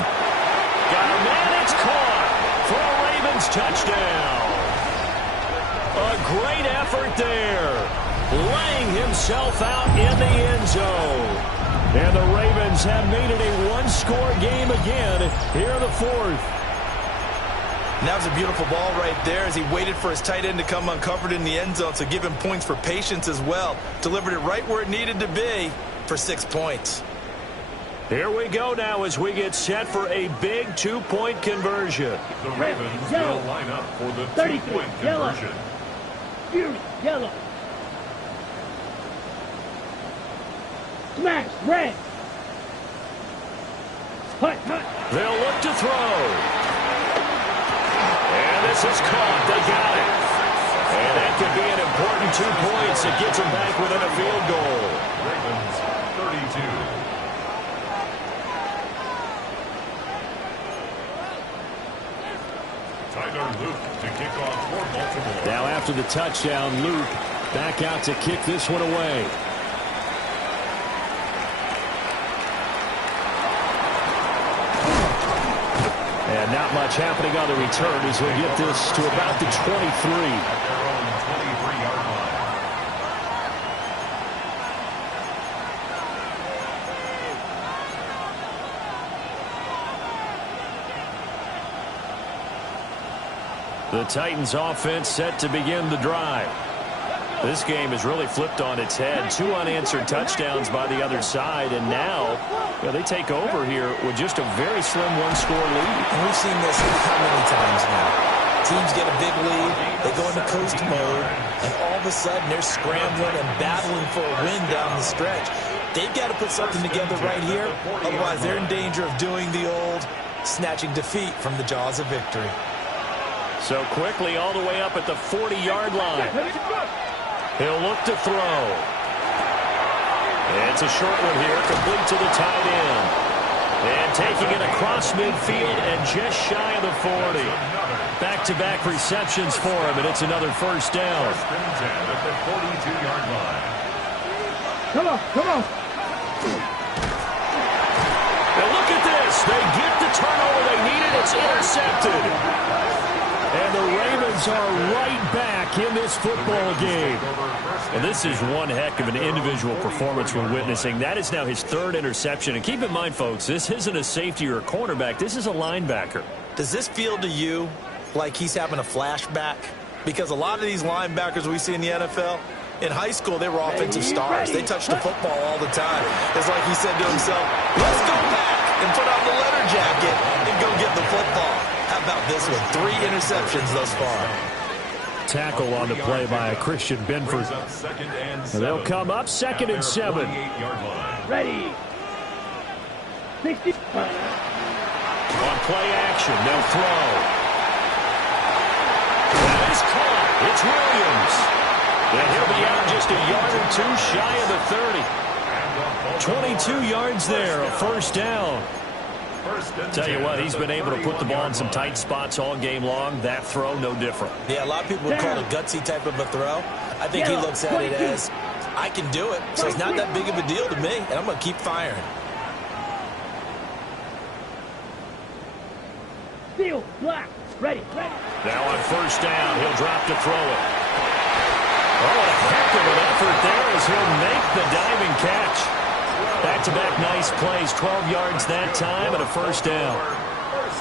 Got a man, it's caught for a Ravens touchdown. A great effort there. Laying himself out in the end zone. And the Ravens have made it a one-score game again here in the fourth. And that was a beautiful ball right there as he waited for his tight end to come uncovered in the end zone, so give him points for patience as well. Delivered it right where it needed to be for 6 points. Here we go now as we get set for a big 2-point conversion. The Ravens will line up for the 2-point conversion. Fury, yellow. Smash, red. Hut, hut. They'll look to throw. And this is caught. They got it. And that could be an important 2 points. It gets them back within a field goal. Ravens 32. Tyler Luke to kick off for Baltimore. Now after the touchdown, Luke back out to kick this one away. And not much happening on the return as we get this to about the 23. At their own 23-yard line. The Titans offense set to begin the drive. This game has really flipped on its head. 2 unanswered touchdowns by the other side, and now they take over here with just a very slim one-score lead. And we've seen this how many times now? Teams get a big lead, they go into coast mode, and all of a sudden they're scrambling and battling for a win down the stretch. They've got to put something together right here, otherwise they're in danger of doing the old snatching defeat from the jaws of victory. So quickly all the way up at the 40-yard line. He'll look to throw. It's a short one here, complete to the tight end. And taking it across midfield and just shy of the 40. Back-to-back receptions for him, and it's another first down. First and 10 at the 42-yard line. Come on, come on. Now look at this. They get the turnover they needed. It's intercepted. And the Ravens are right back in this football game. And this is one heck of an individual performance we're witnessing. That is now his 3rd interception. And keep in mind, folks, this isn't a safety or a cornerback. This is a linebacker. Does this feel to you like he's having a flashback? Because a lot of these linebackers we see in the NFL, in high school, they were offensive stars. They touched the football all the time. It's like he said to himself, let's go back and put on the leather jacket and go get the football. How about this one? 3 interceptions thus far. Tackle on the play by Christian Benford. They'll come up 2nd and 7. Ready. 60. On play action, they'll throw. That is caught. It's Williams. And he'll be out just a yard or 2 shy of the 30. 22 yards there, a first down. Tell you what, he's been able to put the ball in some tight spots all game long. That throw, no different. Yeah, a lot of people would call it a gutsy type of a throw. I think he looks at it as, I can do it, so it's not that big of a deal to me, and I'm going to keep firing. Steel, black, ready, ready. Now on first down, he'll drop to throw it. Oh, what a heck of an effort there as he'll make the diving catch. Back-to-back nice plays, 12 yards that time, and a first down.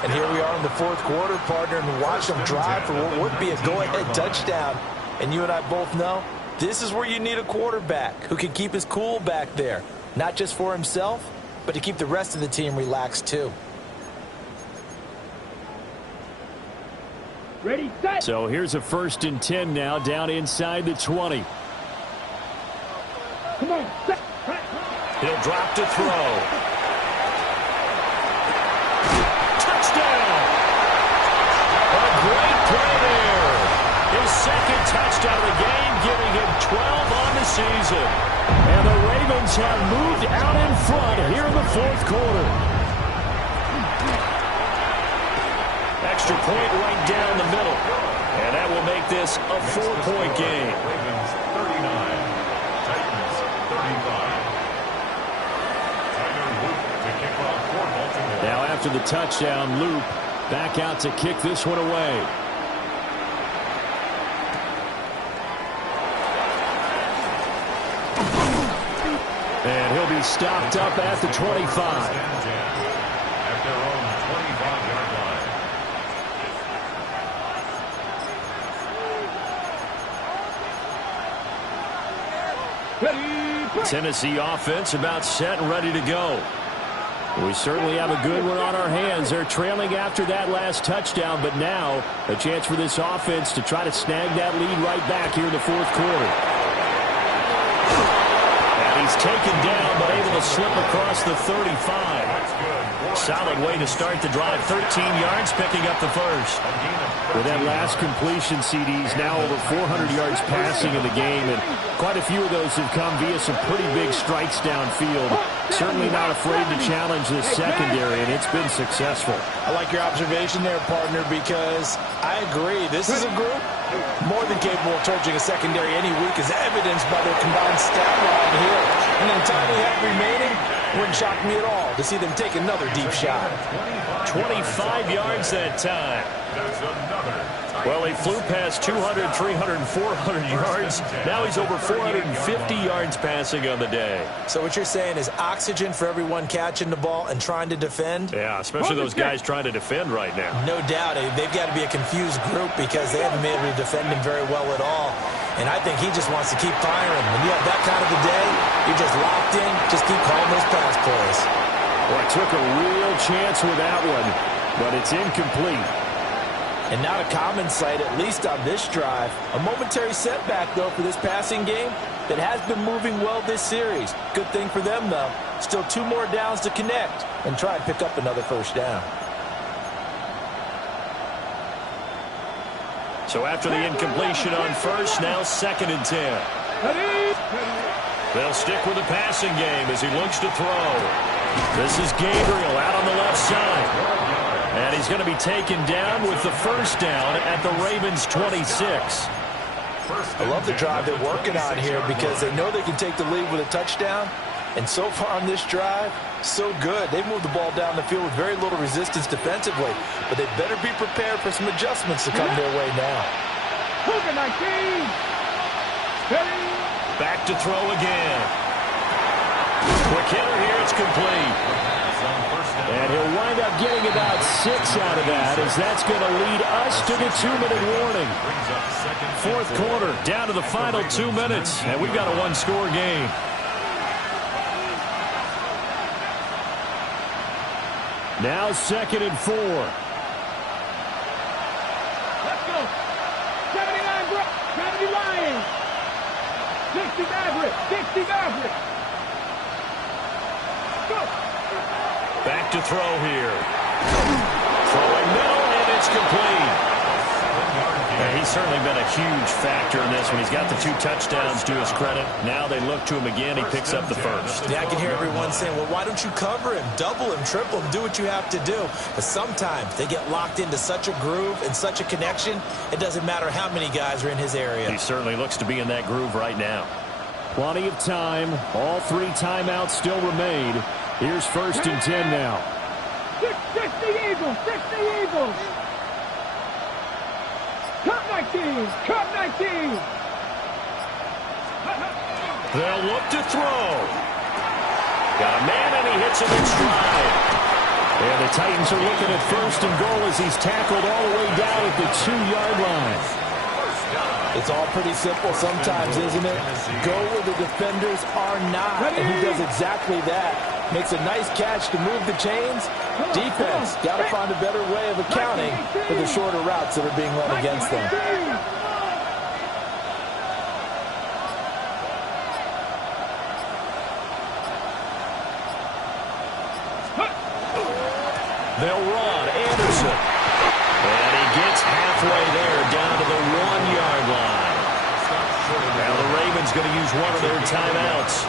And here we are in the 4th quarter, partner, and watch them drive for what would be a go-ahead touchdown. And you and I both know this is where you need a quarterback who can keep his cool back there, not just for himself, but to keep the rest of the team relaxed too. Ready, set. So here's a 1st and 10 now, down inside the 20. Come on, set. He'll drop to throw. Touchdown! A great play there. His 2nd touchdown of the game, giving him 12 on the season. And the Ravens have moved out in front here in the 4th quarter. Extra point right down the middle. And that will make this a 4-point game. Titans 35. Tyler Loop to kick off for Baltimore. Now after the touchdown, Loop back out to kick this one away. And he'll be stopped up at the 25. At their own 25-yard line. Tennessee offense about set and ready to go. We certainly have a good one on our hands. They're trailing after that last touchdown, but now a chance for this offense to try to snag that lead right back here in the fourth quarter. And he's taken down, but able to slip across the 35. Solid way to start the drive. 13 yards, picking up the first. With that last completion, CD's now over 400 yards passing in the game, and quite a few of those have come via some pretty big strikes downfield. Certainly not afraid to challenge this secondary, and it's been successful. I like your observation there, partner, because I agree. This is a group more than capable of torching a secondary any week, as evidenced by their combined stat line here. And the time we have remaining, wouldn't shock me at all to see them take another deep shot. 25 yards that time. That's another. Well, he flew past 200, 300, and 400 yards. Now he's over 450 yards passing on the day. So what you're saying is oxygen for everyone catching the ball and trying to defend? Yeah, especially those guys trying to defend right now. No doubt. They've got to be a confused group because they haven't been able to defend him very well at all. And I think he just wants to keep firing. When you have that kind of a day, you're just locked in. Just keep calling those pass plays. Well, took a real chance with that one, but it's incomplete. And not a common sight, at least on this drive. A momentary setback, though, for this passing game that has been moving well this series. Good thing for them, though. Still 2 more downs to connect and try and pick up another first down. So after the incompletion on first, now 2nd and 10. They'll stick with the passing game as he looks to throw. This is Gabriel out on the left side. And he's going to be taken down with the first down at the Ravens' 26. I love the drive they're working on here because they know they can take the lead with a touchdown. And so far on this drive, so good. They've moved the ball down the field with very little resistance defensively. But they better be prepared for some adjustments to come their way now. Back to throw again. Quick hitter here, it's complete. And he'll wind up getting about 6 out of that, as that's going to lead us to the 2-minute warning. Fourth quarter, down to the final 2 minutes, and we've got a 1-score game. Now 2nd and 4. Let's go. 79 Brook, 70 Lions. 60 Maverick, 60 Maverick. Go. Back to throw here. Throwing middle, and it's complete. Yeah, he's certainly been a huge factor in this one. He's got the 2 touchdowns to his credit. Now they look to him again. He picks up the first. Yeah, I can hear everyone saying, well, why don't you cover him, double him, triple him, do what you have to do. But sometimes they get locked into such a groove and such a connection, it doesn't matter how many guys are in his area. He certainly looks to be in that groove right now. Plenty of time. All 3 timeouts still remain. Here's 1st and 10 now. 60 Eagles, 60 Eagles. Cut 19, cut 19. They'll look to throw. Got a man, and he hits him in stride. And the Titans are looking at 1st and goal as he's tackled all the way down at the 2-yard line. It's all pretty simple sometimes, isn't it? Go where the defenders are not. And he does exactly that. Makes a nice catch to move the chains. Defense got to find a better way of accounting for the shorter routes that are being run against them. They'll run. Anderson. And he gets halfway there down to the 1-yard line. Now the Ravens going to use one of their timeouts.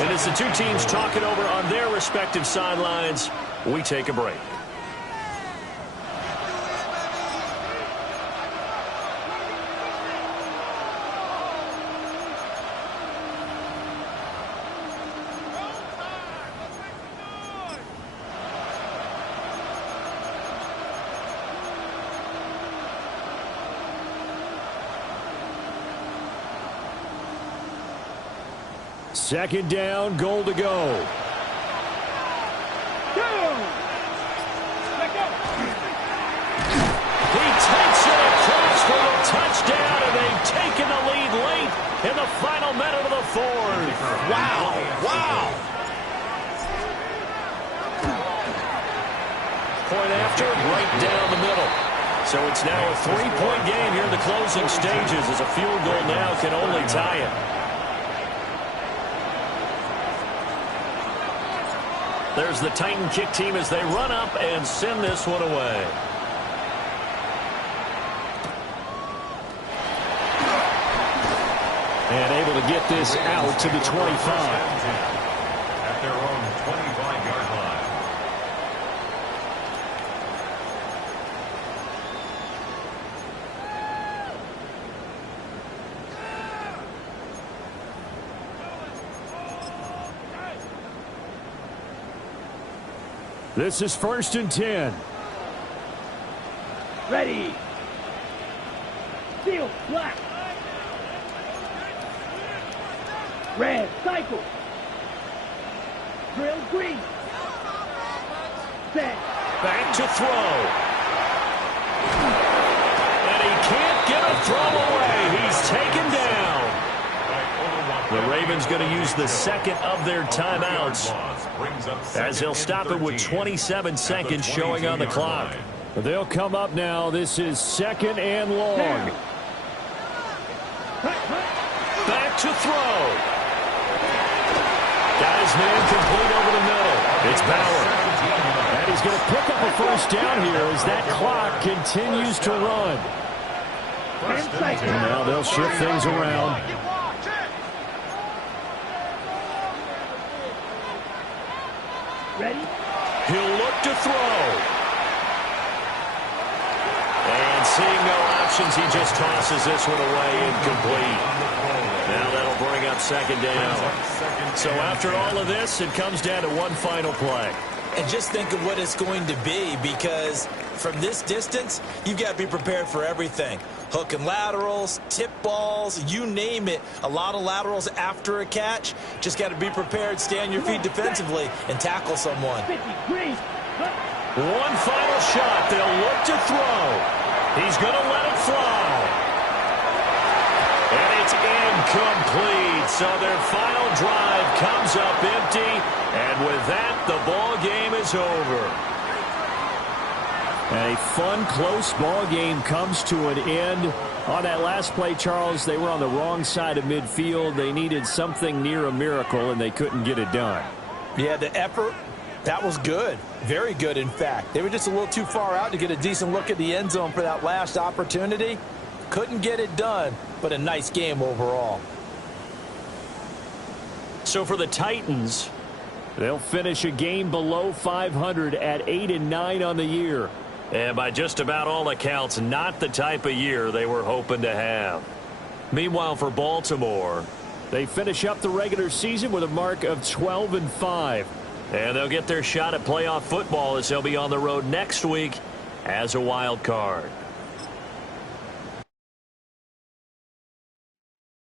And as the 2 teams talk it over on their respective sidelines, we take a break. Second down, goal to go. He takes it across for a touchdown, and they've taken the lead late in the final minute of the fourth. Wow. Wow. Point after, right down the middle. So it's now a 3-point game here in the closing stages, as a field goal now can only tie it. There's the Titan kick team as they run up and send this one away. And able to get this out to the 25. At their own 25-yard line. This is 1st and 10. Ready. Steel, black. Red, cycle. Drill, green. Set. Back to throw. And he can't get a throw away. He's taken down. The Ravens going to use the second of their timeouts, as they'll stop it with 27 seconds showing on the clock. They'll come up now. This is 2nd and long. Back to throw. Got his man complete over the middle. It's Bauer. And he's going to pick up a first down here as that clock continues to run. And now they'll shift things around. Ready? He'll look to throw. And seeing no options, he just tosses this one away incomplete. Now that'll bring up 2nd down. So after all of this, it comes down to one final play. And just think of what it's going to be, because from this distance, you've got to be prepared for everything. Hook and laterals, tip balls, you name it. A lot of laterals after a catch. Just got to be prepared, stay on your feet defensively, and tackle someone. 50, green. One final shot. They'll look to throw. He's going to let it fly. And it's incomplete. So their final drive comes up empty. And with that, the ball game is over. A fun, close ball game comes to an end. On that last play, Charles, they were on the wrong side of midfield. They needed something near a miracle, and they couldn't get it done. Yeah, the effort, that was good. Very good, in fact. They were just a little too far out to get a decent look at the end zone for that last opportunity. Couldn't get it done, but a nice game overall. So for the Titans, they'll finish a game below 500 at 8-9 on the year. and by just about all accounts, not the type of year they were hoping to have. Meanwhile, for Baltimore, they finish up the regular season with a mark of 12-5. And they'll get their shot at playoff football as they'll be on the road next week as a wild card.